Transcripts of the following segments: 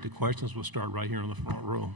The questions will start right here in the front row.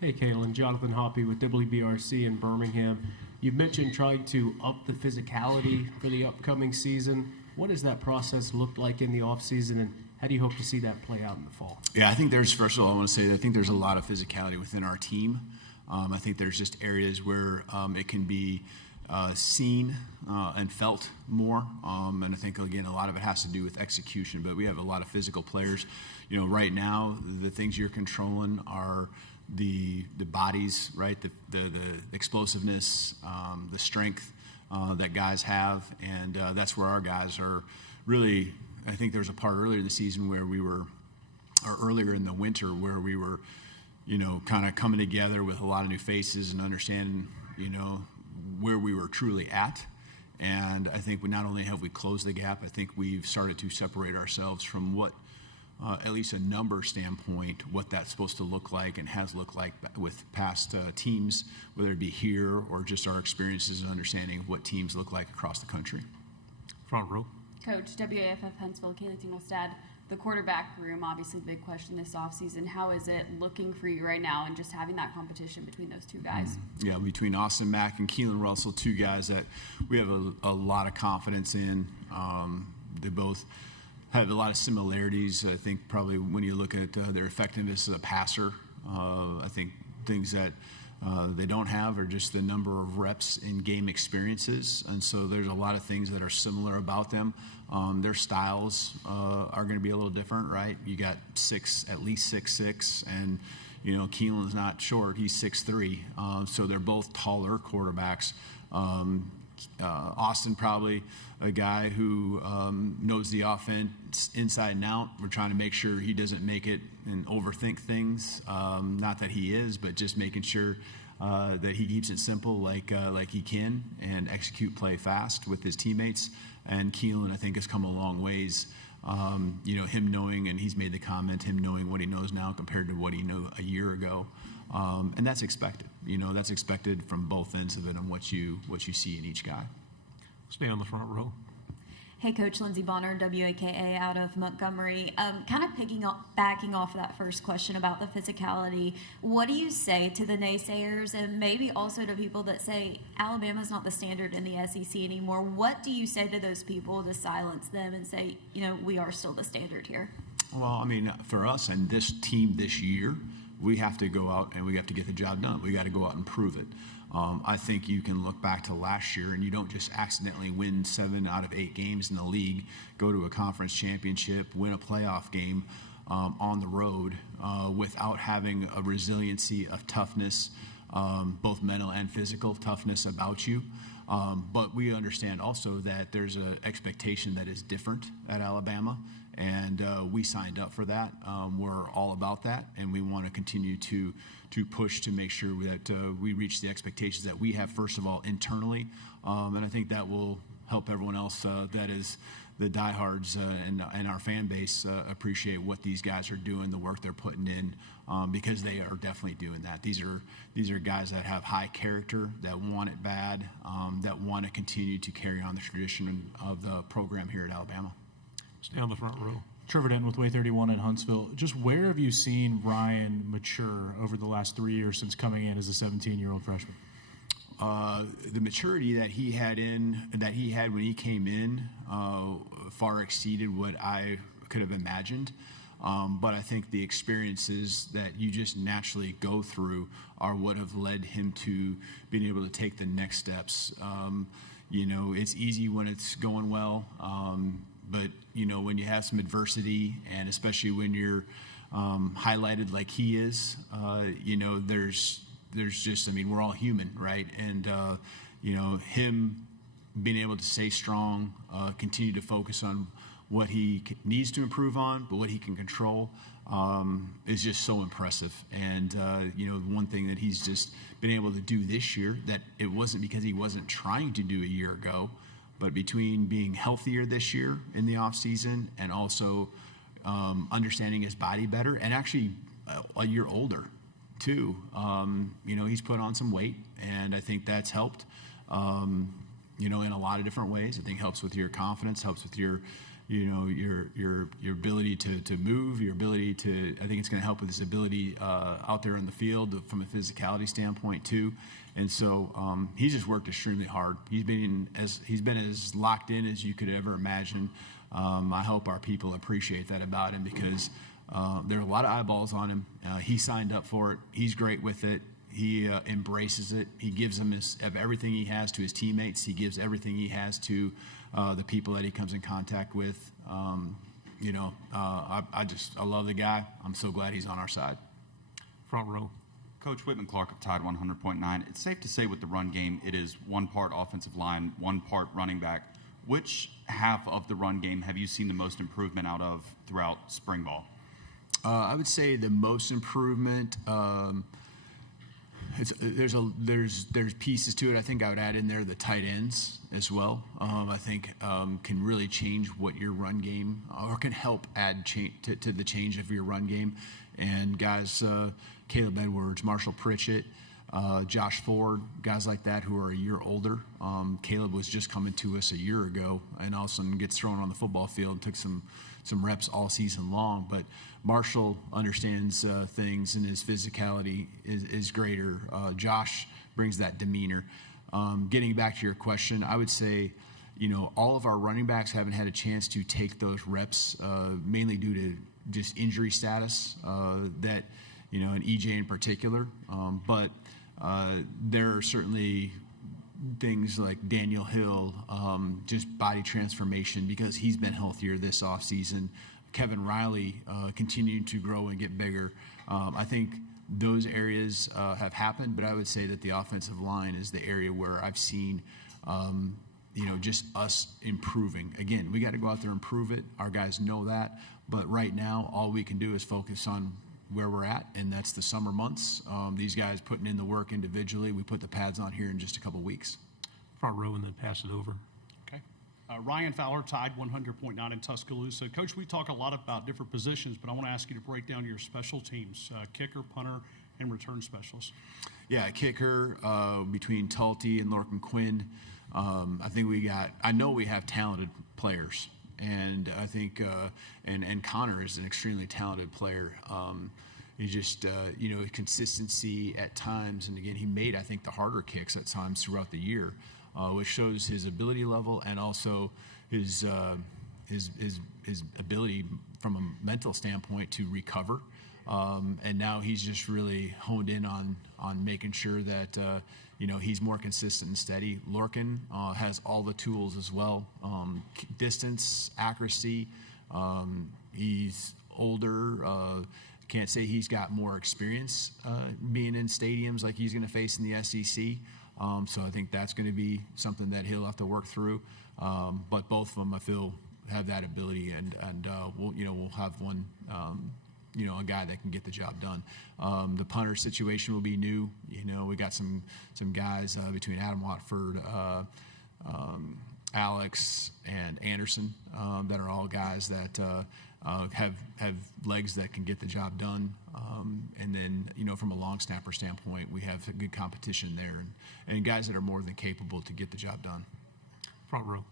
Hey, Kalen. Jonathan Hoppy with WBRC in Birmingham. You've mentioned trying to up the physicality for the upcoming season. What does that process look like in the offseason, and how do you hope to see that play out in the fall? Yeah, I think first of all, I want to say that I think there's a lot of physicality within our team. I think there's just areas where it can be seen and felt more. And I think, again, a lot of it has to do with execution. But we have a lot of physical players. Right now, the things you're controlling are the bodies, right? The explosiveness, the strength that guys have. And that's where our guys are really. I think there was a part earlier in the season where or earlier in the winter where we were, kind of coming together with a lot of new faces and understanding, where we were truly at. And I think not only have we closed the gap, I think we've started to separate ourselves from what, at least a number standpoint, what that's supposed to look like and has looked like with past teams, whether it be here or just our experiences and understanding what teams look like across the country. Front row. Coach, WAFF Huntsville, Kaylee Tingelstad. The quarterback room, obviously big question this offseason. How is it looking for you right now and just having that competition between those two guys? Yeah, between Austin Mack and Keelan Russell, two guys that we have a lot of confidence in. They both have a lot of similarities. I think probably when you look at their effectiveness as a passer, I think things that they don't have are just the number of reps in game experiences. And so there's a lot of things that are similar about them. Their styles are going to be a little different, right? You got at least 6'6", and Keelan's not short; he's 6'3". So they're both taller quarterbacks. Austin probably a guy who knows the offense inside and out. We're trying to make sure he doesn't make it and overthink things. Not that he is, but just making sure that he keeps it simple, like he can, and execute play fast with his teammates. And Keelan, I think, has come a long ways. Him knowing, and he's made the comment, him knowing what he knows now compared to what he knew a year ago. And that's expected. That's expected from both ends of it and what you see in each guy. Stay on the front row. Hey, Coach. Lindsey Bonner, WAKA out of Montgomery. Kind of backing off that first question about the physicality, what do you say to the naysayers and maybe also to people that say Alabama's not the standard in the SEC anymore? What do you say to those people to silence them and say, we are still the standard here? Well, for us and this team this year, we have to go out and we have to get the job done. We got to go out and prove it. I think you can look back to last year and you don't just accidentally win 7 out of 8 games in the league, go to a conference championship, win a playoff game on the road without having a resiliency of toughness, both mental and physical toughness about you. But we understand also that there's an expectation that is different at Alabama, and we signed up for that. We're all about that, and we want to continue to push to make sure that we reach the expectations that we have, first of all, internally. And I think that will help everyone else that is the diehards and our fan base appreciate what these guys are doing, the work they're putting in, because they are definitely doing that. These are guys that have high character, that want it bad, that want to continue to carry on the tradition of the program here at Alabama. Stay on the front row. Trevor Denton with Way 31 in Huntsville. Just where have you seen Ryan mature over the last 3 years since coming in as a 17-year-old freshman? The maturity that he had when he came in far exceeded what I could have imagined. But I think the experiences that you just naturally go through are what have led him to being able to take the next steps. It's easy when it's going well. But, when you have some adversity, and especially when you're highlighted like he is, there's just, we're all human, right? And, him being able to stay strong, continue to focus on what he needs to improve on, but what he can control is just so impressive. And, one thing that he's just been able to do this year that it wasn't because he wasn't trying to do a year ago, but between being healthier this year in the offseason and also understanding his body better, and actually a year older too. He's put on some weight, and I think that's helped, in a lot of different ways. I think helps with your confidence, helps with your your ability to move, your ability to. I think it's going to help with his ability out there in the field from a physicality standpoint too. And so he's just worked extremely hard. He's been as locked in as you could ever imagine. I hope our people appreciate that about him because there are a lot of eyeballs on him. He signed up for it. He's great with it. He embraces it. He gives them of everything he has to his teammates. He gives everything he has to the people that he comes in contact with. I love the guy. I'm so glad he's on our side. Front row. Coach Whitman Clark of Tide 100.9. It's safe to say with the run game, it is one part offensive line, one part running back. Which half of the run game have you seen the most improvement out of throughout spring ball? I would say the most improvement. There's pieces to it. I think I would add in there the tight ends as well. I think can really change what your run game or can help add to the change of your run game. And guys, Caleb Edwards, Marshall Pritchett, Josh Ford, guys like that who are a year older. Caleb was just coming to us a year ago, and all of a sudden gets thrown on the football field and took some reps all season long. But Marshall understands things, and his physicality is greater. Josh brings that demeanor. Getting back to your question, I would say, all of our running backs haven't had a chance to take those reps, mainly due to just injury status, and EJ in particular. But there are certainly things like Daniel Hill, just body transformation because he's been healthier this offseason. Kevin Riley continuing to grow and get bigger. I think those areas have happened, but I would say that the offensive line is the area where I've seen just us improving. Again, we got to go out there and prove it. Our guys know that. But right now, all we can do is focus on where we're at, and that's the summer months. These guys putting in the work individually. We put the pads on here in just a couple weeks. Front row and then pass it over. Okay. Ryan Fowler, Tide 100.9 in Tuscaloosa. Coach, we talk a lot about different positions, but I want to ask you to break down your special teams, kicker, punter, and return specialist. Yeah, kicker between Talty and Lorcan Quinn. I know we have talented players. And I think, and Connor is an extremely talented player. He just, consistency at times. And again, he made, I think, the harder kicks at times throughout the year, which shows his ability level and also his ability from a mental standpoint to recover. And now he's just really honed in on making sure that, he's more consistent and steady. Lorcan has all the tools as well. Distance, accuracy. He's older. Can't say he's got more experience being in stadiums like he's going to face in the SEC. So I think that's going to be something that he'll have to work through. But both of them, I feel, have that ability, and we'll have one. A guy that can get the job done. The punter situation will be new. We got some guys between Adam Watford, Alex, and Anderson that are all guys that have legs that can get the job done. And then, from a long snapper standpoint, we have a good competition there and guys that are more than capable to get the job done. Front row.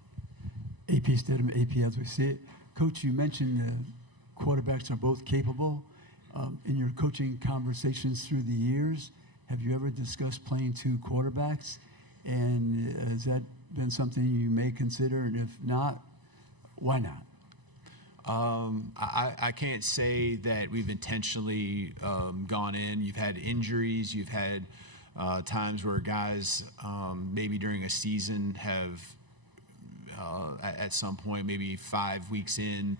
AP Stidham, AP as we see it. Coach, you mentioned quarterbacks are both capable. In your coaching conversations through the years, have you ever discussed playing two quarterbacks? And has that been something you may consider? And if not, why not? I can't say that we've intentionally gone in. You've had injuries. You've had times where guys maybe during a season have at some point, maybe 5 weeks in,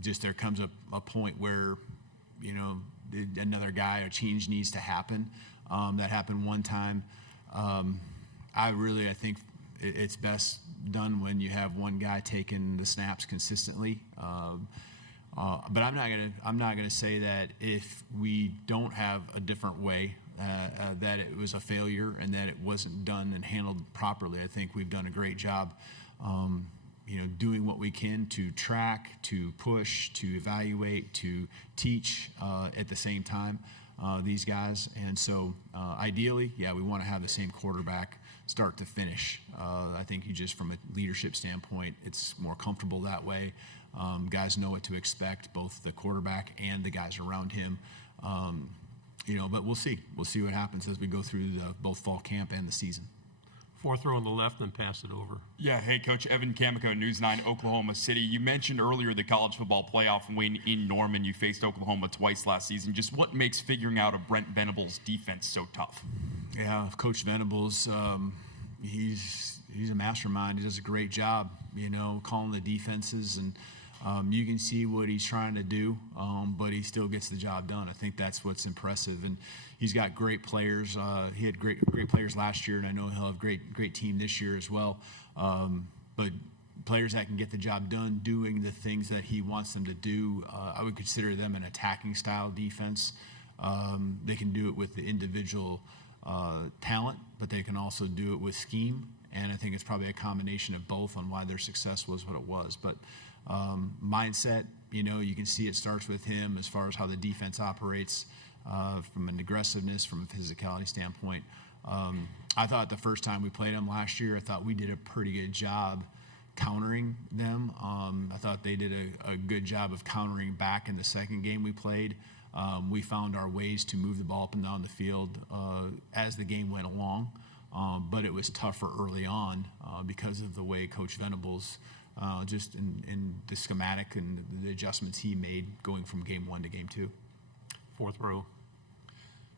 just there comes a point where, another guy or change needs to happen. That happened one time. I think it's best done when you have one guy taking the snaps consistently. But I'm not gonna say that if we don't have a different way, that it was a failure and that it wasn't done and handled properly. I think we've done a great job. Doing what we can to track, to push, to evaluate, to teach at the same time, these guys. And so ideally, we want to have the same quarterback start to finish. I think you just, from a leadership standpoint, it's more comfortable that way. Guys know what to expect, both the quarterback and the guys around him. But we'll see. We'll see what happens as we go through both fall camp and the season. Fourth row on the left, then pass it over. Yeah, hey, Coach. Evan Kamiko, News 9, Oklahoma City. You mentioned earlier the college football playoff win in Norman. You faced Oklahoma twice last season. Just what makes figuring out a Brent Venables defense so tough? Yeah, Coach Venables, he's a mastermind. He does a great job, calling the defenses, and you can see what he's trying to do, but he still gets the job done. I think that's what's impressive, and he's got great players. He had great players last year, and I know he'll have great team this year as well. But players that can get the job done, doing the things that he wants them to do, I would consider them an attacking style defense. They can do it with the individual talent, but they can also do it with scheme. And I think it's probably a combination of both on why their success was what it was. But mindset, you can see it starts with him as far as how the defense operates from an aggressiveness, from a physicality standpoint. I thought the first time we played them last year, I thought we did a pretty good job countering them. I thought they did a good job of countering back in the second game we played. We found our ways to move the ball up and down the field as the game went along, but it was tougher early on because of the way Coach Venables, just in the schematic and the adjustments he made going from game 1 to game 2. Fourth row.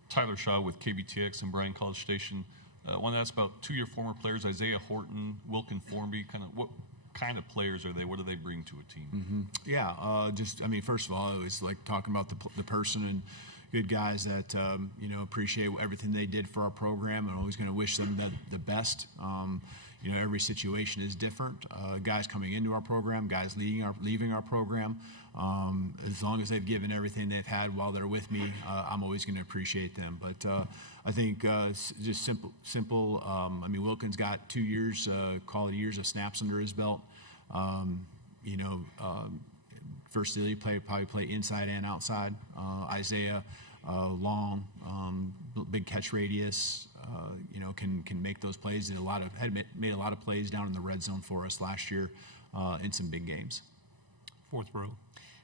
Tyler Shaw with KBTX and Bryan College Station. I want to ask about 2 of your former players, Isaiah Horton, Wilkin Formby. What kind of players are they? What do they bring to a team? Mm-hmm. Yeah, first of all, I always like talking about the person and good guys that, appreciate everything they did for our program. I'm always going to wish them the best. Every situation is different. Guys coming into our program, guys leaving our program. As long as they've given everything they've had while they're with me, I'm always going to appreciate them. But I think just simple. Wilkins got 2 years, quality years of snaps under his belt. Versatility, probably play inside and outside. Isaiah, long, big catch radius. Can make those plays. Made a lot of plays down in the red zone for us last year in some big games. Fourth row.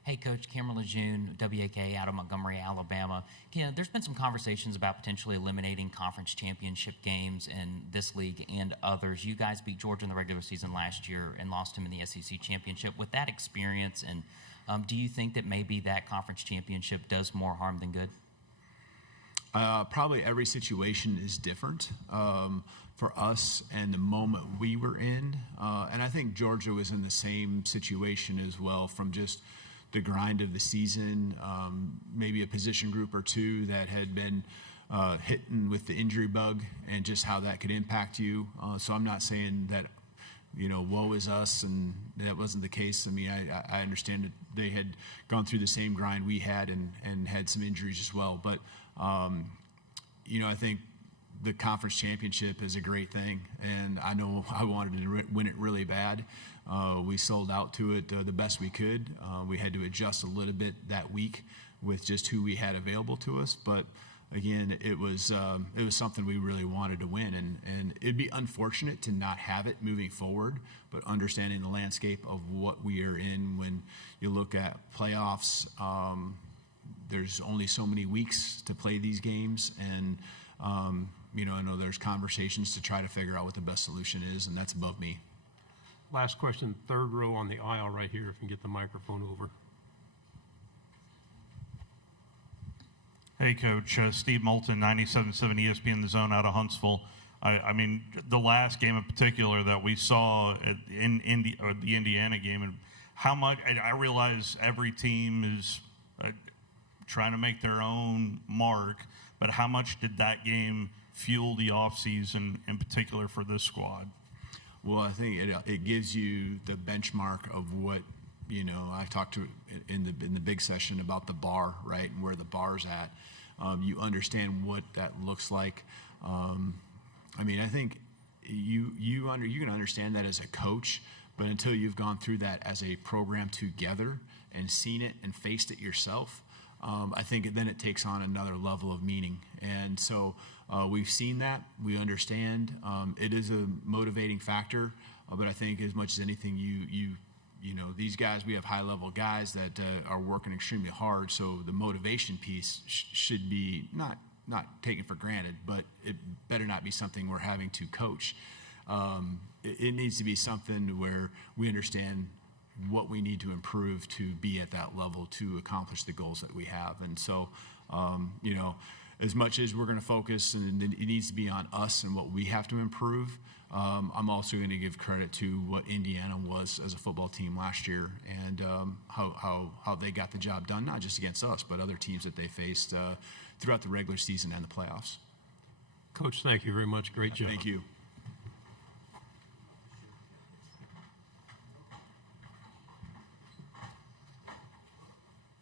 Hey, Coach, Cameron Lejeune, WAK out of Montgomery, Alabama. There's been some conversations about potentially eliminating conference championship games in this league and others. You guys beat Georgia in the regular season last year and lost him in the SEC championship. With that experience, and do you think that maybe that conference championship does more harm than good? Probably every situation is different for us and the moment we were in. And I think Georgia was in the same situation as well, from just the grind of the season, maybe a position group or two that had been hit with the injury bug and just how that could impact you. So I'm not saying that, woe is us, and that wasn't the case. I understand that they had gone through the same grind we had and had some injuries as well. But, I think the conference championship is a great thing, and I know I wanted to win it really bad. We sold out to it the best we could. We had to adjust a little bit that week with just who we had available to us. But again, it was something we really wanted to win, and it'd be unfortunate to not have it moving forward. But understanding the landscape of what we are in, when you look at playoffs, there's only so many weeks to play these games, and I know there's conversations to try to figure out what the best solution is, and that's above me. Last question, third row on the aisle right here, if you can get the microphone over. Hey, Coach. Steve Moulton, 97.7 ESPN The Zone out of Huntsville. The last game in particular that we saw in the Indiana game, and how much, I realize every team is trying to make their own mark, but how much did that game fuel the offseason, in particular for this squad? Well, I think it gives you the benchmark of what, I talked to in the big session about the bar, right, and where the bar's at. You understand what that looks like. I think you can understand that as a coach, but until you've gone through that as a program together and seen it and faced it yourself, I think then it takes on another level of meaning. And so we've seen that. We understand. It is a motivating factor, but I think as much as anything, you know, these guys, we have high-level guys that are working extremely hard, so the motivation piece should be not taken for granted, but it better not be something we're having to coach. It needs to be something where we understand what we need to improve to be at that level to accomplish the goals that we have. And so, you know, as much as we're going to focus and it needs to be on us and what we have to improve, I'm also going to give credit to what Indiana was as a football team last year and how they got the job done, not just against us, but other teams that they faced throughout the regular season and the playoffs. Coach, thank you very much. Great job. Thank you.